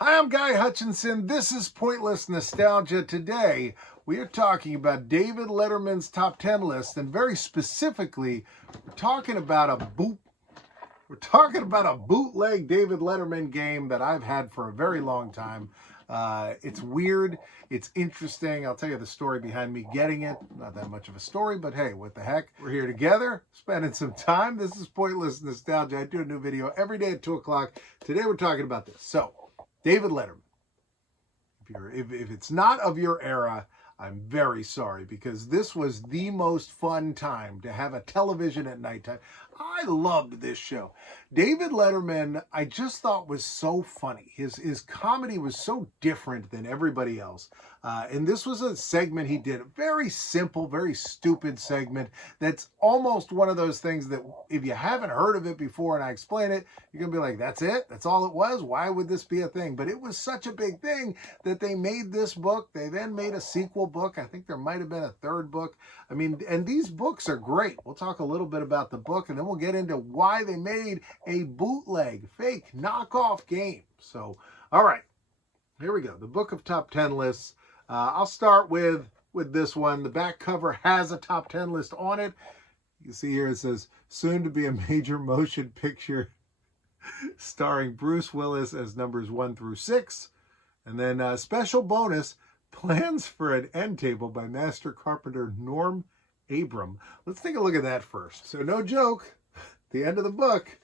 Hi, I'm Guy Hutchinson. This is Pointless Nostalgia. Today, we are talking about David Letterman's top 10 list, and very specifically, we're talking about a bootleg David Letterman game that I've had for a very long time. It's weird. It's interesting. I'll tell you the story behind me getting it. Not that much of a story, but hey, what the heck? We're here together, spending some time. This is Pointless Nostalgia. I do a new video every day at 2 o'clock. Today, we're talking about this. So, David Letterman. If it's not of your era, I'm very sorry, because this was the most fun time to have a television at nighttime. I loved this show. David Letterman, I just thought was so funny. His comedy was so different than everybody else. And this was a segment he did, a very simple, very stupid segment that's almost one of those things that if you haven't heard of it before and I explain it, you're going to be like, that's it? That's all it was? Why would this be a thing? But it was such a big thing that they made this book. They then made a sequel book. I think there might have been a third book. I mean, and these books are great. We'll talk a little bit about the book, and then we'll get into why they made a bootleg, fake, knockoff game. So, all right, here we go. The book of top 10 lists. I'll start with this one. The back cover has a top 10 list on it. You can see here it says, soon to be a major motion picture starring Bruce Willis as numbers 1 through 6. And then special bonus, plans for an end table by master carpenter Norm Abram. Let's take a look at that first. So no joke, the end of the book,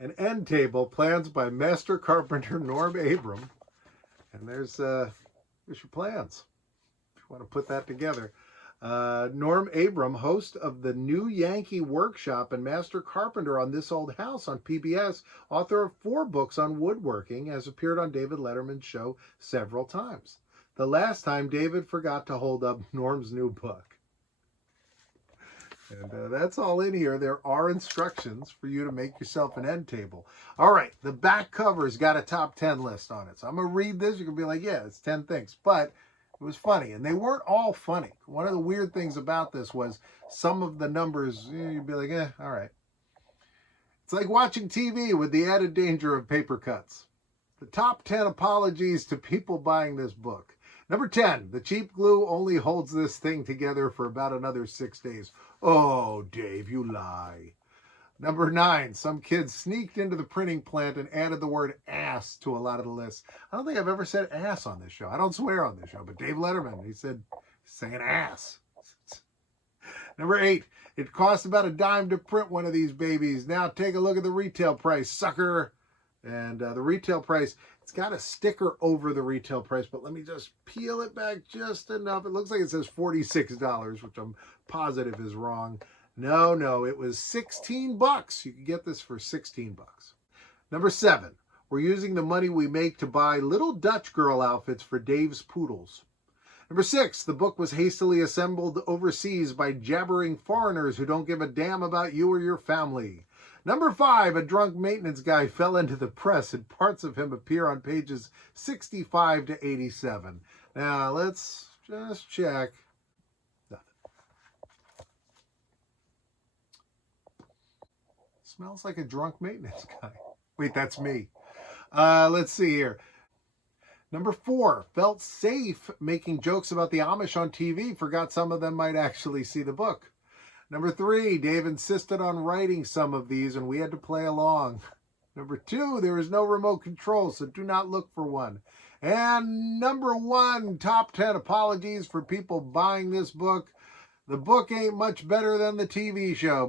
an end table, plans by master carpenter Norm Abram. And there's your plans, if you want to put that together. Norm Abram, host of the New Yankee Workshop and master carpenter on This Old House on PBS, author of 4 books on woodworking, has appeared on David Letterman's show several times. The last time, David forgot to hold up Norm's new book. And that's all in here. There are instructions for you to make yourself an end table. All right, the back cover's got a top 10 list on it. So I'm going to read this. You can be like, yeah, it's 10 things. But it was funny, and they weren't all funny. One of the weird things about this was some of the numbers, you'd be like, all right. It's like watching TV with the added danger of paper cuts. The top 10 apologies to people buying this book. Number 10, the cheap glue only holds this thing together for about another 6 days. Oh, Dave, you lie. Number 9, some kids sneaked into the printing plant and added the word ass to a lot of the lists. I don't think I've ever said ass on this show. I don't swear on this show, but Dave Letterman, he said saying ass. Number 8, it costs about a dime to print one of these babies. Now take a look at the retail price, sucker. And the retail price, it's got a sticker over the retail price, but let me just peel it back just enough. It looks like it says $46, which I'm positive is wrong. No, it was 16 bucks. You can get this for 16 bucks. Number 7, we're using the money we make to buy little Dutch girl outfits for Dave's poodles. Number 6, the book was hastily assembled overseas by jabbering foreigners who don't give a damn about you or your family. Number 5, a drunk maintenance guy fell into the press and parts of him appear on pages 65 to 87. Now, let's just check. Nothing. Smells like a drunk maintenance guy. Wait, that's me. Let's see here. Number 4, felt safe making jokes about the Amish on TV, forgot some of them might actually see the book. Number 3, Dave insisted on writing some of these and we had to play along. Number 2, there is no remote control, so do not look for one. And number 1, top 10 apologies for people buying this book. The book ain't much better than the TV show.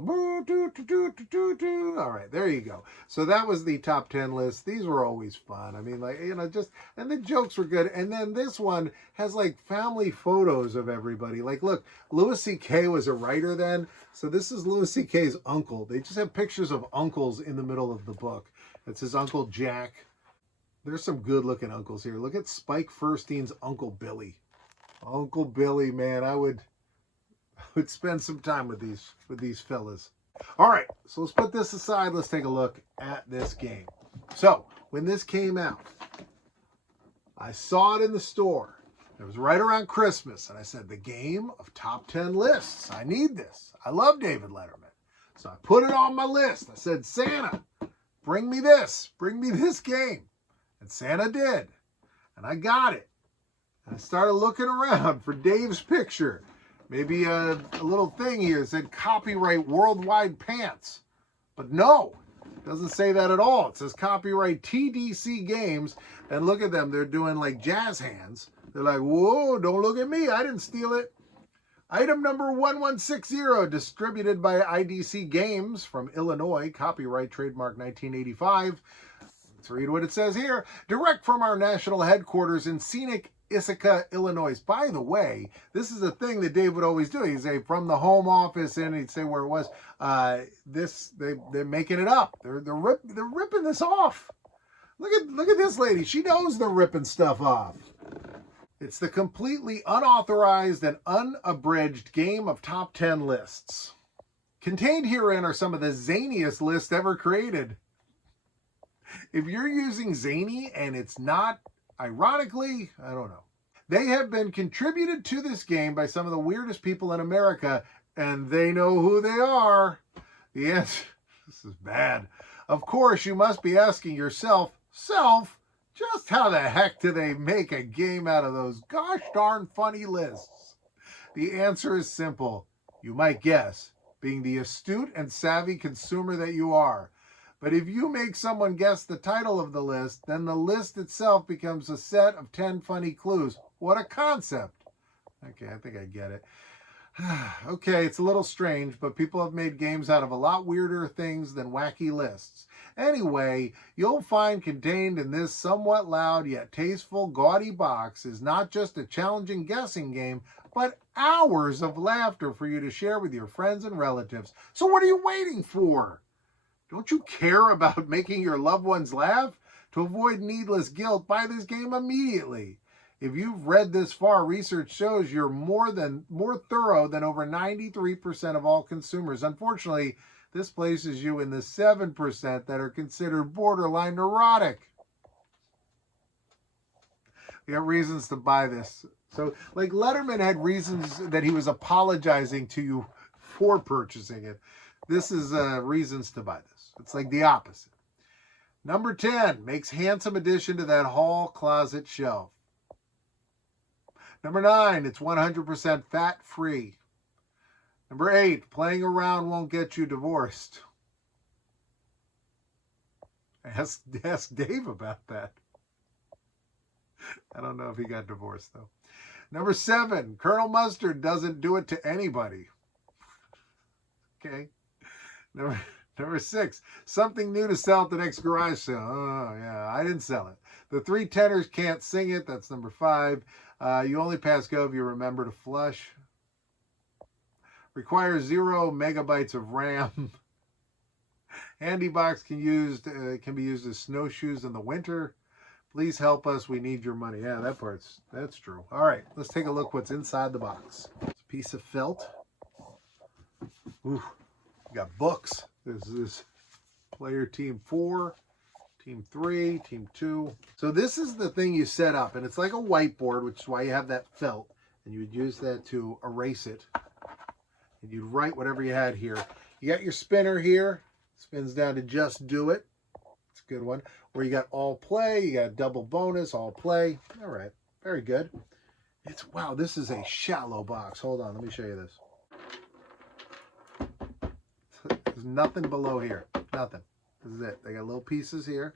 All right, there you go. So that was the top 10 list. These were always fun. I mean, like, and the jokes were good. And then this one has like family photos of everybody. Like, look, Louis C.K. was a writer then. So this is Louis C.K.'s uncle. They just have pictures of uncles in the middle of the book. It's his Uncle Jack. There's some good looking uncles here. Look at Spike Furstein's Uncle Billy. Uncle Billy, man, I would spend some time with these fellas. All right, so let's put this aside. Let's take a look at this game. So when this came out, I saw it in the store. It was right around Christmas, and I said, the game of top 10 lists. I need this. I love David Letterman. So I put it on my list. I said, Santa, bring me this. Bring me this game. And Santa did. And I got it. And I started looking around for Dave's picture. Maybe a little thing here that said copyright worldwide pants. But no, it doesn't say that at all. It says copyright TDC Games. And look at them. They're doing like jazz hands. They're like, whoa, don't look at me. I didn't steal it. Item number 1160, distributed by IDC Games from Illinois, copyright trademark 1985. Let's read what it says here. Direct from our national headquarters in scenic Ithaca, Illinois. By the way, this is a thing that Dave would always do. He'd say from the home office, and he'd say where it was. They're making it up. They're ripping this off. Look at this lady. She knows they're ripping stuff off. It's the completely unauthorized and unabridged game of top 10 lists. Contained herein are some of the zaniest lists ever created. If you're using zany and it's not, ironically, I don't know. They have been contributed to this game by some of the weirdest people in America, and they know who they are. The answer, this is bad. Of course, you must be asking yourself, just how the heck do they make a game out of those gosh darn funny lists? The answer is simple. You might guess, being the astute and savvy consumer that you are. But if you make someone guess the title of the list, then the list itself becomes a set of 10 funny clues. What a concept. Okay, I think I get it. Okay, it's a little strange, but people have made games out of a lot weirder things than wacky lists. Anyway, you'll find contained in this somewhat loud yet tasteful, gaudy box is not just a challenging guessing game, but hours of laughter for you to share with your friends and relatives. So what are you waiting for? Don't you care about making your loved ones laugh? To avoid needless guilt, buy this game immediately. If you've read this far, research shows you're more thorough than over 93% of all consumers. Unfortunately, this places you in the 7% that are considered borderline neurotic. You have reasons to buy this. So, like Letterman had reasons that he was apologizing to you for purchasing it. This is reasons to buy this. It's like the opposite. Number 10, makes handsome addition to that hall closet shelf. Number 9, it's 100% fat-free. Number 8, playing around won't get you divorced. Ask Dave about that. I don't know if he got divorced, though. Number 7, Colonel Mustard doesn't do it to anybody. Okay. Number 6, something new to sell at the next garage sale. Oh, yeah, I didn't sell it. The 3 tenors can't sing it. That's number 5. You only pass go if you remember to flush. Requires 0 megabytes of RAM. Handy box can be used as snowshoes in the winter. Please help us. We need your money. Yeah, that's true. All right, let's take a look what's inside the box. It's a piece of felt. Ooh, we got books. This is player team 4, team 3, team 2. So this is the thing you set up, and it's like a whiteboard, which is why you have that felt, and you would use that to erase it. And you'd write whatever you had here. You got your spinner here. Spins down to just do it. It's a good one. Where you got all play, you got double bonus, all play. All right, very good. Wow, this is a shallow box. Hold on, let me show you this. There's nothing below here. Nothing. This is it. They got little pieces here.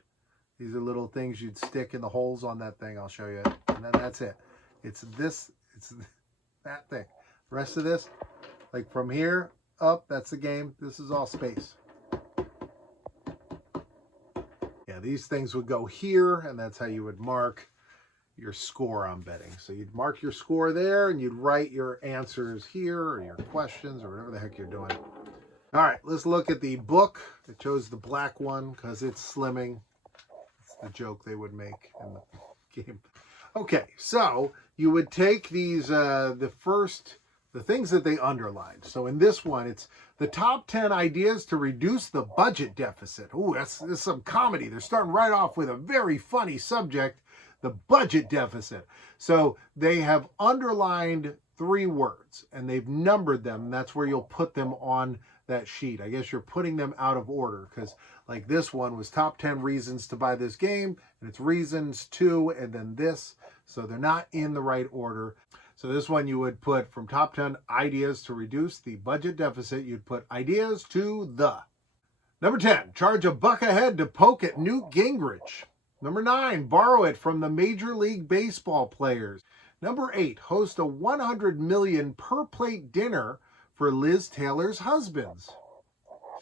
These are little things you'd stick in the holes on that thing. I'll show you. And then that's it. It's that thing. The rest of this, like from here up, that's the game. This is all space. Yeah, these things would go here, and that's how you would mark your score on betting. So you'd mark your score there, and you'd write your answers here, or your questions, or whatever the heck you're doing. All right, let's look at the book. I chose the black one because it's slimming. It's the joke they would make in the game. Okay, so you would take these, the things that they underlined. So in this one, it's the top 10 ideas to reduce the budget deficit. Ooh, that's some comedy. They're starting right off with a very funny subject, the budget deficit. So they have underlined 3 words, and they've numbered them. And that's where you'll put them on that sheet. I guess you're putting them out of order because Like this one was top 10 reasons to buy this game, and it's reasons 2 and then this. So they're not in the right order. So this one you would put from top 10 ideas to reduce the budget deficit. You'd put ideas to the. Number 10, charge $1 a head to poke at Newt Gingrich. Number 9, borrow it from the Major League Baseball players. Number 8, host a $100 million per plate dinner for Liz Taylor's husbands.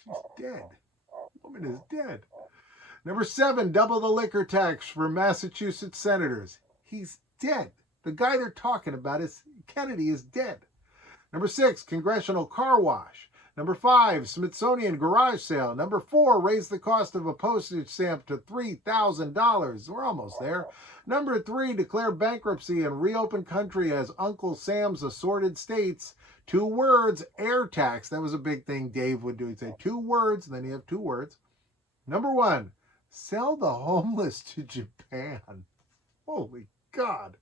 She's dead. The woman is dead. Number 7, double the liquor tax for Massachusetts senators. He's dead. The guy they're talking about is Kennedy is dead. Number 6, congressional car wash. Number 5, Smithsonian garage sale. Number 4, raise the cost of a postage stamp to $3,000. We're almost there. Number 3, declare bankruptcy and reopen country as Uncle Sam's assorted states. 2 words, air tax. That was a big thing Dave would do. He'd say 2 words, and then you have 2 words. Number 1, sell the homeless to Japan. Holy God.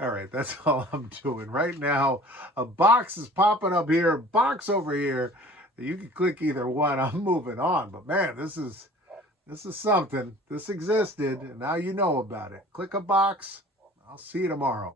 All right, that's all I'm doing. Right now, a box is popping up here, box over here. You can click either one. I'm moving on. But man, this is something. This existed, and now you know about it. Click a box. I'll see you tomorrow.